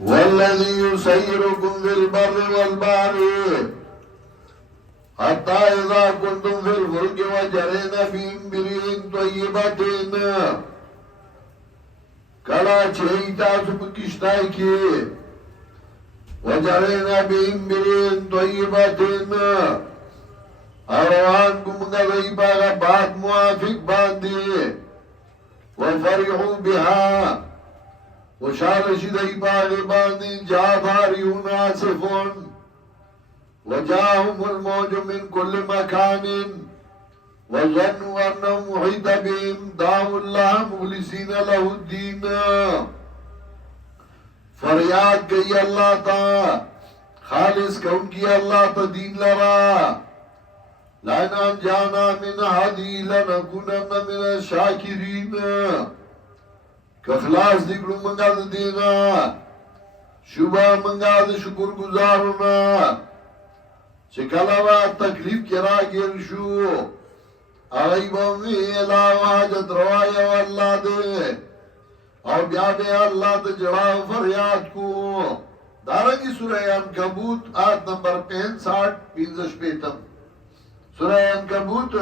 والذي يسيركم في البر والبحر حتى إذا كنتم في الفلك وجرين بهم بريح طيبة کلا چهی تاسو په کشتای کې وجرین بهم بريح طيبة اروان کومګه وی باغ باد موافق باندې وفرحوا بها وشال شدی باغ باندې جاباریون آصفون وجاءهم الموج من كل مكان وظنوا أنهم محيط بهم دعوا الله مخلصين له الدين فریاد گئی اللہ تا خالص کون کی اللہ تا دین لرا لائن جانا من هذه لنكونن من الشاكرين کخلاص نکلو منگا دا دینا شبہ منگا دا شکر گزارونا چکلا با تکلیف کرا گر شو آئی باوی علاو حاجت روائی و اللہ دے اور بیا بے اللہ دے جڑاو فریاد کو دارنگی سورہ عنکبوت آیت نمبر 65 پیتم سورہ عنکبوت